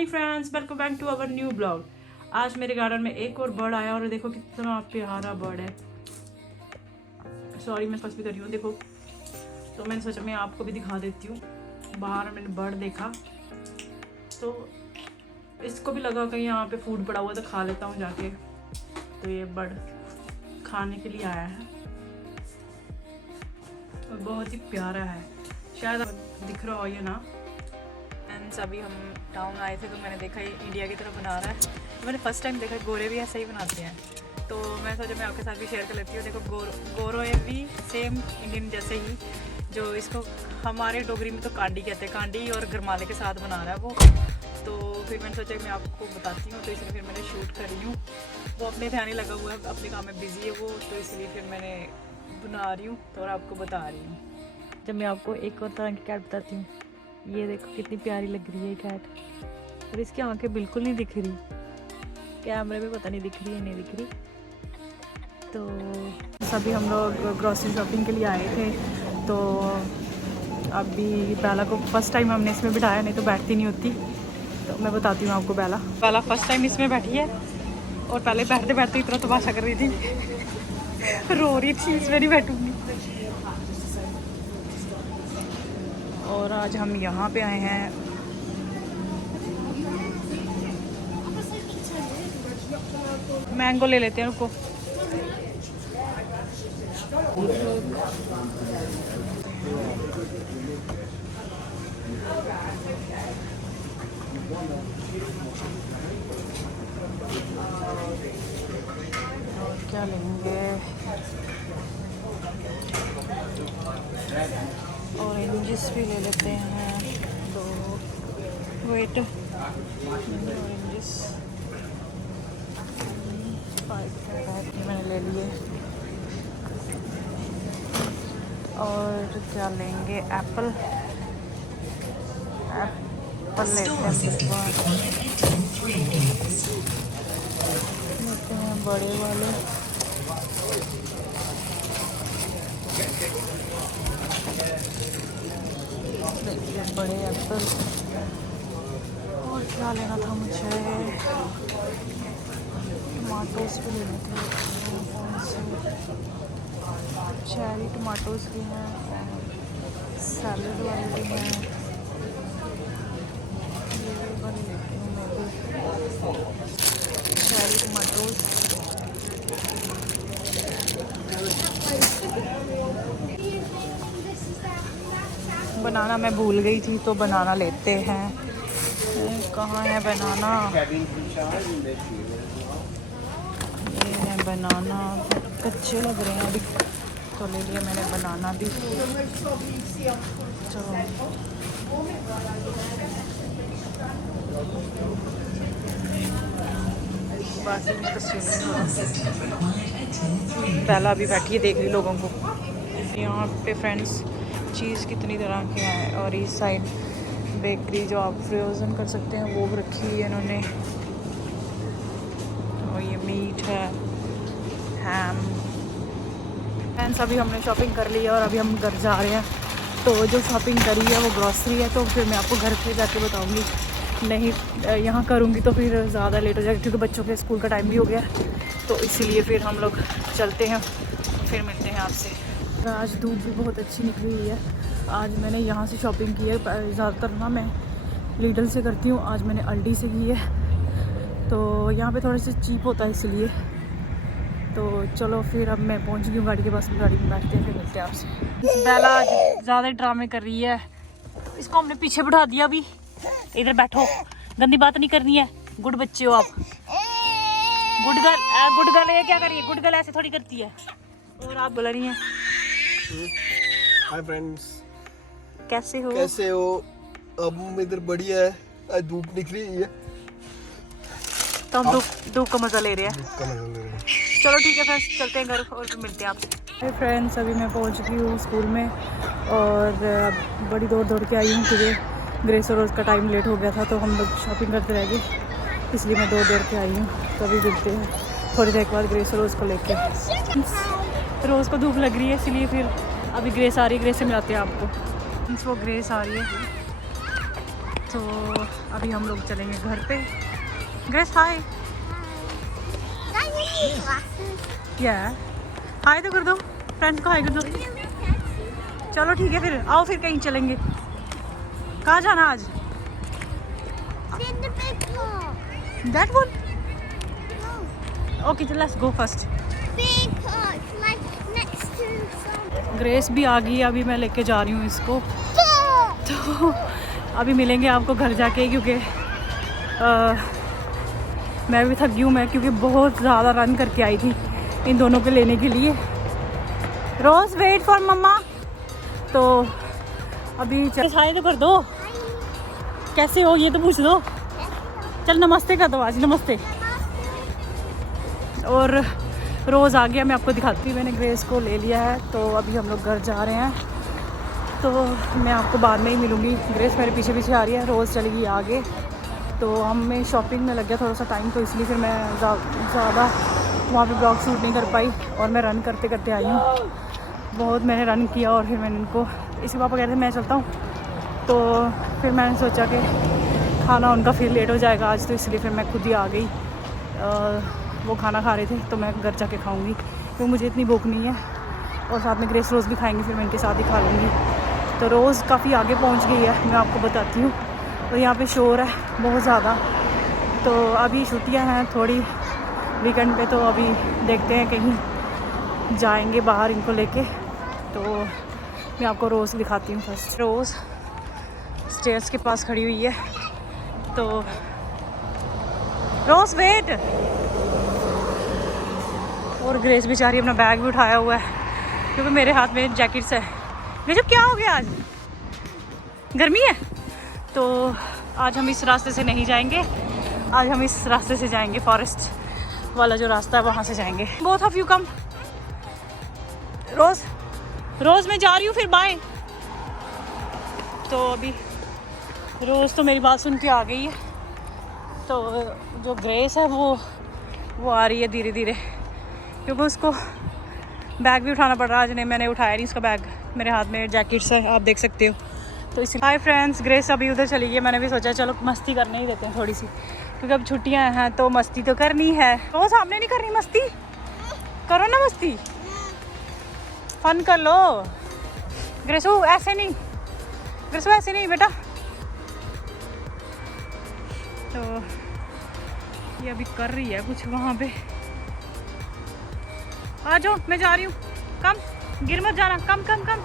Morning friends, welcome back to our new blog. आज मेरे garden में एक और बर्ड आया और देखो कितना प्यारा बर्ड है। सॉरी मैं फर्स्ट भी कर रही हूँ। देखो तो मैंने सोचा मैं आपको भी दिखा देती हूँ। बाहर मैंने बर्ड देखा तो इसको भी लगा कहीं यहाँ पे फूड पड़ा हुआ तो खा लेता हूँ जाके। तो ये बर्ड खाने के लिए आया है और बहुत ही प्यारा है। शायद दिख रहा हो ये ना। एंड अभी हम टाउन आए थे तो मैंने देखा ये इंडिया की तरह बना रहा है। तो मैंने फर्स्ट टाइम देखा गोरे भी ऐसा ही बनाते हैं, तो मैं सोचा मैं आपके साथ भी शेयर कर लेती हूँ। देखो गोरो है भी सेम इंडियन जैसे ही, जो इसको हमारे डोगरी में तो कांडी कहते हैं, कांडी और गरमाले के साथ बना रहा है वो। तो फिर मैंने सोचा कि मैं आपको बताती हूँ, तो इसलिए फिर मैंने शूट कर रही हूँ। वो अपने ध्यान ही लगा हुआ है, अपने काम में बिजी है वो, तो इसलिए फिर मैंने बना रही हूँ तो और आपको बता रही हूँ। जब मैं आपको एक और तरह की कैट बताती हूँ, ये देखो कितनी प्यारी लग रही है कैट, और इसकी आंखें बिल्कुल नहीं दिख रही, कैमरे में पता नहीं दिख रही है नहीं दिख रही। तो सभी हम लोग ग्रॉसरी शॉपिंग के लिए आए थे, तो अभी बेला को फर्स्ट टाइम हमने इसमें बिठाया, नहीं तो बैठती नहीं होती। तो मैं बताती हूँ आपको, बेला फर्स्ट टाइम इसमें बैठी है और पहले बैठते बैठते इतना तमाशा कर रही थी, रो रही थी इसमें नहीं बैठूंगी। और आज हम यहाँ पे आए हैं मैंगो ले लेते हैं रुको। क्या लेंगे? ऑरेंजेस भी ले लेते हैं, तो वेट ऑरेंजेस 5 मैंने ले लिए। और क्या लेंगे? एप्पल लेते हैं बड़े वाले। देखिए बड़े एप्पल। और क्या लेना था मुझे? टमाटोस भी लेने थे, चेरी टमाटोस भी हैं, सैलड वाले भी हैं। ये वाले लेती हूँ मैं भी, चेरी टमाटोस। बनाना मैं भूल गई थी, तो बनाना लेते हैं। कहाँ है बनाना? ये है बनाना, कच्चे लग रहे हैं अभी, तो ले लिया मैंने बनाना भी। चलो पहला अभी बैठी है देख रही लोगों को। यहाँ पे फ्रेंड्स चीज़ कितनी तरह के हैं, और इस साइड बेकरी जो आप फ्रोज़न कर सकते हैं वो रखी हुई है इन्होंने। और ये मीट है, हैम। फ्रेंड्स अभी हमने शॉपिंग कर ली है और अभी हम घर जा रहे हैं। तो जो शॉपिंग करी है वो ग्रॉसरी है, तो फिर मैं आपको घर पे जाके बताऊंगी। नहीं यहाँ करूँगी तो फिर ज़्यादा लेट हो जाएगा, क्योंकि बच्चों के स्कूल का टाइम भी हो गया, तो इसीलिए फिर हम लोग चलते हैं, फिर मिलते हैं आपसे। आज धूप भी बहुत अच्छी निकली हुई है। आज मैंने यहाँ से शॉपिंग की है, ज़्यादातर ना मैं लीडल से करती हूँ, आज मैंने अल्डी से की है। तो यहाँ पे थोड़े से चीप होता है इसलिए। तो चलो फिर अब मैं पहुँच गई हूँ गाड़ी के पास, गाड़ी में बैठते हैं, फिर मिलते हैं आपसे। बेला ज़्यादा ड्रामे कर रही है, इसको हमने पीछे बिठा दिया। अभी इधर बैठो, गंदी बात नहीं करनी है, गुड बच्चे हो आप। गुड गर्ल ये क्या करिए? गुड गर्ल ऐसे थोड़ी करती है। और आप बोल रही हैं हाय फ्रेंड्स, कैसे हो? अब इधर बढ़िया है, आज धूप निकली है, तो हम धूप का मज़ा ले रहे हैं। चलो ठीक है फ्रेंड्स, चलते हैं घर और मिलते हैं आपसे। फ्रेंड्स अभी मैं पहुंच गई हूँ स्कूल में, और बड़ी दौड़ के आई हूँ, क्योंकि ग्रेस और रोज़ का टाइम लेट हो गया था, तो हम लोग शॉपिंग करते रह गए, इसलिए मैं दौड़ के आई हूँ। तो अभी मिलते हैं थोड़ी देर के बाद ग्रेस और रोज़ को लेके। रोज़ को धूप लग रही है, इसलिए फिर अभी ग्रेस आ रही है, ग्रेस से मिलाते हैं आपको। वो ग्रेस आ रही है, तो अभी हम लोग चलेंगे घर पे। ग्रेस हाय। या हाय तो कर दो, फ्रेंड्स को हाय कर दो। चलो ठीक है, फिर आओ, फिर कहीं चलेंगे। कहाँ जाना आज? That one? Okay, let's go first. Grace भी आ गई, अभी मैं लेके जा रही हूँ इसको। तो अभी मिलेंगे आपको घर जाके, क्योंकि मैं भी थक गई हूँ, मैं क्योंकि बहुत ज़्यादा रन करके आई थी इन दोनों को लेने के लिए। रोज वेट फॉर मम्मा। तो अभी हाय तो कर दो। कैसे हो ये तो पूछ दो। चल नमस्ते कर दो आज, नमस्ते। और रोज़ आ गया, मैं आपको दिखाती हूँ। मैंने ग्रेस को ले लिया है, तो अभी हम लोग घर जा रहे हैं। तो मैं आपको बाद में ही मिलूँगी। ग्रेस मेरे पीछे पीछे आ रही है, रोज़ चलेगी आगे। तो हमें शॉपिंग में लग गया थोड़ा सा टाइम, तो इसलिए फिर मैं ज़्यादा वहाँ पे ब्लॉग शूट नहीं कर पाई, और मैं रन करते करते आई हूँ। बहुत मैंने रन किया, और फिर मैंने इनको, इसके पापा कह रहे थे मैं चलता हूँ, तो फिर मैंने सोचा कि खाना उनका फिर लेट हो जाएगा आज, तो इसलिए फिर मैं खुद ही आ गई। वो खाना खा रहे थे, तो मैं घर जाके खाऊंगी, क्योंकि मुझे इतनी भूख नहीं है। और साथ में ग्रेस रोज़ भी खाएंगी, फिर मैं इनके साथ ही खा लूँगी। तो रोज़ काफ़ी आगे पहुँच गई है, मैं आपको बताती हूँ। तो यहाँ पे शोर है बहुत ज़्यादा। तो अभी छुट्टियाँ हैं थोड़ी वीकेंड पे, तो अभी देखते हैं कहीं जाएंगे बाहर इनको लेके। तो मैं आपको रोज़ दिखाती हूँ। फर्स्ट रोज़ स्टेयर्स के पास खड़ी हुई है, तो रोज़ वेट। और ग्रेस बेचारी अपना बैग भी उठाया हुआ है, क्योंकि मेरे हाथ में जैकेट्स है। गजब, क्या हो गया आज, गर्मी है। तो आज हम इस रास्ते से नहीं जाएंगे, आज हम इस रास्ते से जाएंगे, फॉरेस्ट वाला जो रास्ता है वहाँ से जाएंगे। Both of you come. रोज़ मैं जा रही हूँ, फिर बाय। तो अभी रोज़ तो मेरी बात सुन के आ गई है, तो जो ग्रेस है वो आ रही है धीरे धीरे, क्योंकि उसको बैग भी उठाना पड़ रहा है। आज नहीं, मैंने उठाया नहीं उसका बैग, मेरे हाथ में जैकेट्स है, आप देख सकते हो। तो इसी हाय फ्रेंड्स, ग्रेस अभी उधर चली गई। मैंने भी सोचा चलो मस्ती करने ही देते हैं थोड़ी सी, क्योंकि अब छुट्टियां हैं तो मस्ती तो करनी है। तो सामने नहीं करनी मस्ती, करो ना मस्ती, फन कर लो। ग्रेसू ऐसे नहीं, ग्रेसू ऐसे नहीं बेटा। तो ये अभी कर रही है कुछ वहाँ पे। आ जाओ, मैं जा रही हूँ, कम, गिर मत जाना, कम कम कम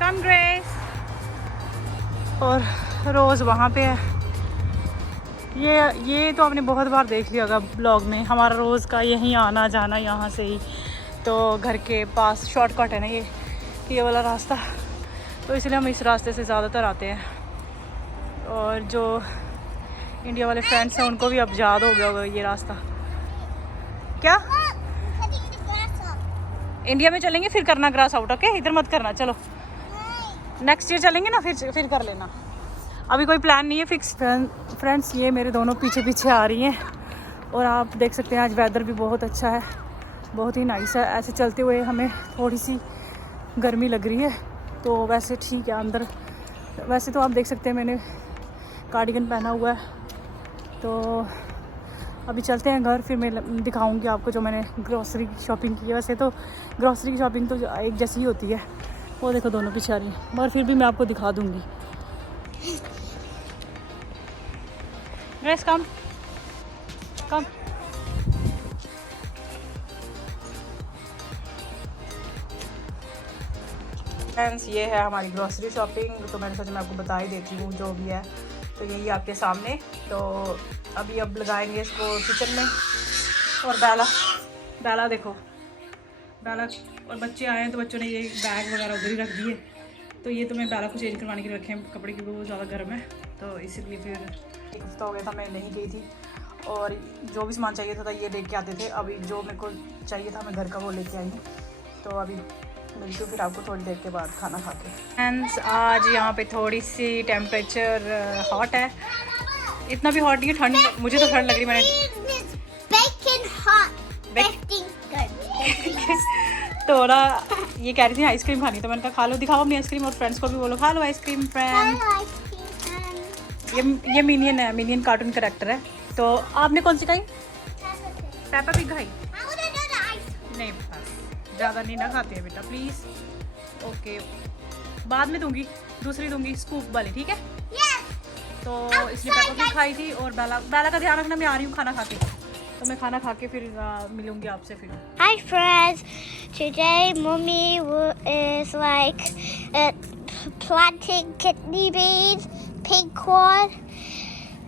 कम ग्रेस। और रोज़ वहाँ पे है। ये तो आपने बहुत बार देख लिया होगा ब्लॉग में, हमारा रोज़ का यहीं आना जाना, यहाँ से ही। तो घर के पास शॉर्टकट है ना ये वाला रास्ता, तो इसलिए हम इस रास्ते से ज़्यादातर आते हैं। और जो इंडिया वाले फ्रेंड्स हैं उनको भी अब याद हो गया होगा ये रास्ता। क्या इंडिया में चलेंगे फिर करना ग्रास आउट, ओके? इधर मत करना, चलो नेक्स्ट ईयर चलेंगे ना, फिर कर लेना। अभी कोई प्लान नहीं है फिक्स। फ्रेंड्स, ये मेरे दोनों पीछे पीछे आ रही हैं, और आप देख सकते हैं आज वेदर भी बहुत अच्छा है, बहुत ही नाइस है। ऐसे चलते हुए हमें थोड़ी सी गर्मी लग रही है, तो वैसे ठीक है अंदर। वैसे तो आप देख सकते हैं मैंने कार्डिगन पहना हुआ है। तो अभी चलते हैं घर, फिर मैं दिखाऊंगी आपको जो मैंने ग्रॉसरी की शॉपिंग की है। वैसे तो ग्रॉसरी की शॉपिंग तो एक जैसी ही होती है। वो देखो दोनों पीछे आ रही हैं, मगर फिर भी मैं आपको दिखा दूंगी। ग्रेस कम कम। फ्रेंड्स, ये है हमारी ग्रॉसरी शॉपिंग, तो मैंने सोचा मैं आपको बता ही देती हूँ जो भी है। तो यही आपके सामने। तो अभी अब लगाएंगे इसको किचन में। और बेला देखो, बेला और बच्चे आए हैं, तो बच्चों ने ये बैग वगैरह उधर ही रख दिए। तो ये तो मैं बेला को चेंज करवाने के लिए रखे हैं कपड़े, क्योंकि वो ज़्यादा गर्म है। तो इसलिए फिर एक हफ्ता हो गया था मैं नहीं गई थी, और जो भी सामान चाहिए था ये लेके आते थे। अभी जो मेरे को चाहिए था मैं घर का वो लेके आई हूँ। तो अभी मिलती हूँ फिर आपको थोड़ी देर के बाद खाना खा के। फ्रेंड्स, आज यहाँ पे थोड़ी सी टेम्परेचर हॉट है, इतना भी हॉट नहीं है, ठंड, मुझे तो ठंड लग रही। मैंने थोड़ा ये कह रही थी आइसक्रीम खानी, तो मैंने कहा खा लो, दिखाओ अपनी आइसक्रीम, और फ्रेंड्स को भी बोलो खा लो आइसक्रीम। फ्रेंड्स ये मिनियन है, मिनियन कार्टून कैरेक्टर है। तो आपने कौन सी खाई? पेपा पिग खाई? नहीं बस ज़्यादा नहीं ना खाते हैं बेटा प्लीज़। ओके बाद में दूंगी, दूसरी दूंगी स्कूप वाली, ठीक है? तो इसने पेपा पिग खाई थी और बेला का ध्यान रखना, मैं आ रही हूँ खाना खा के। तो मैं खाना खा के फिर मिलूंगी आपसे फिर। Hi friends, today mommy is like planting kidney beans, pink corn.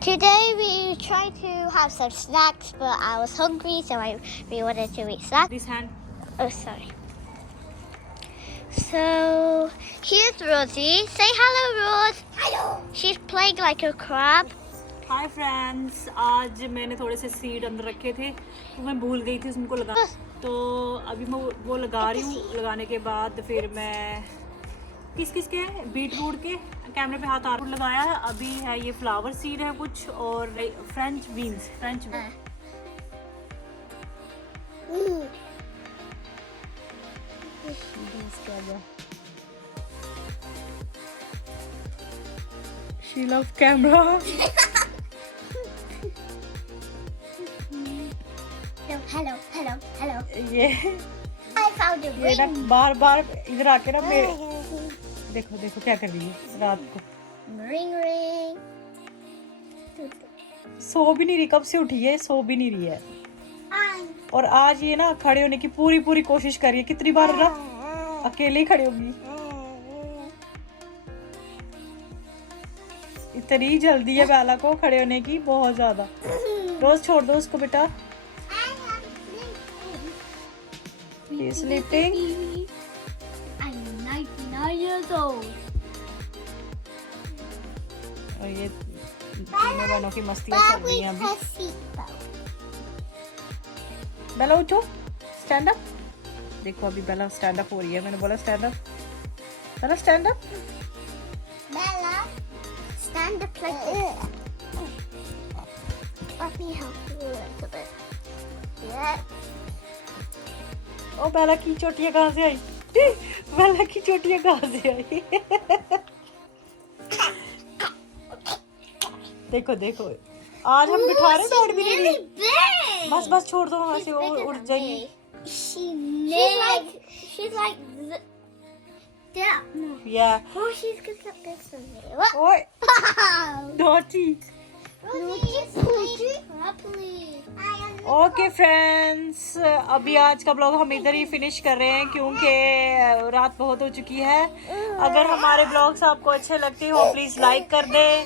Today we tried to have some snacks, but I was hungry, so we wanted to eat snacks. This hand. Oh, sorry. So here's Rosie. Say hello, Rose. Hello. She's playing like a crab. Hi friends, आज मैंने थोड़े से seed अंदर रखे थे तो मैं भूल गई थी उनको लगा, तो अभी मैं वो लगा रही हूँ। लगाने के बाद फिर मैं किस के बीट रूट के कैमरे पे हाथ आरूट लगाया है। अभी है ये फ्लावर सीड है कुछ और French beans. She loves camera. Hello. ये I found a ये ना ring. बार बार इधर आके ना मेरे देखो क्या कर रही है रात को। Ring. सो भी नहीं रही, कब से उठी है, सो भी नहीं रही है। और आज ये ना खड़े होने की पूरी कोशिश कर रही है। कितनी बार ना अकेले ही खड़े होगी। इतनी जल्दी है बेला को खड़े होने की, बहुत ज्यादा। रोज छोड़ दो उसको बेटा। He is sleeping. I'm 99 years old. और ये तीनों बहनों की मस्तियाँ चल रही हैं अभी। बेला उठो, स्टैंड अप। देखो अभी बेला स्टैंड अप हो रही है। मैंने बोला stand up, Bella stand up. Bella, stand up like this. Let me help you a little bit. Yeah. ओ बेला की चोटियाँ कहाँ से आई? बेला की चोटियाँ कहाँ से आई? देखो आज हम बिठा रहे बैठ भी नहीं रही। Big. बस छोड़ दो, वहाँ से वो उड़ जाएगी। She's like yeah. या Oh, she's gonna get this for me. What? ओए डॉटी। ओके फ्रेंड्स, अभी आज का ब्लॉग हम इधर ही फिनिश कर रहे हैं क्योंकि रात बहुत हो चुकी है। अगर हमारे ब्लॉग्स आपको अच्छे लगते हो प्लीज़ लाइक कर दें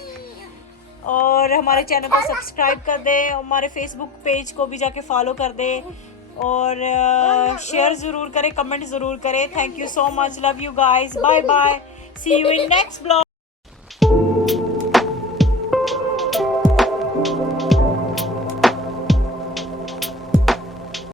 और हमारे चैनल को सब्सक्राइब कर दें। हमारे फेसबुक पेज को भी जाके फॉलो कर दें और शेयर ज़रूर करें, कमेंट ज़रूर करें। Thank you so much, love you guys, bye bye, see you in next blog.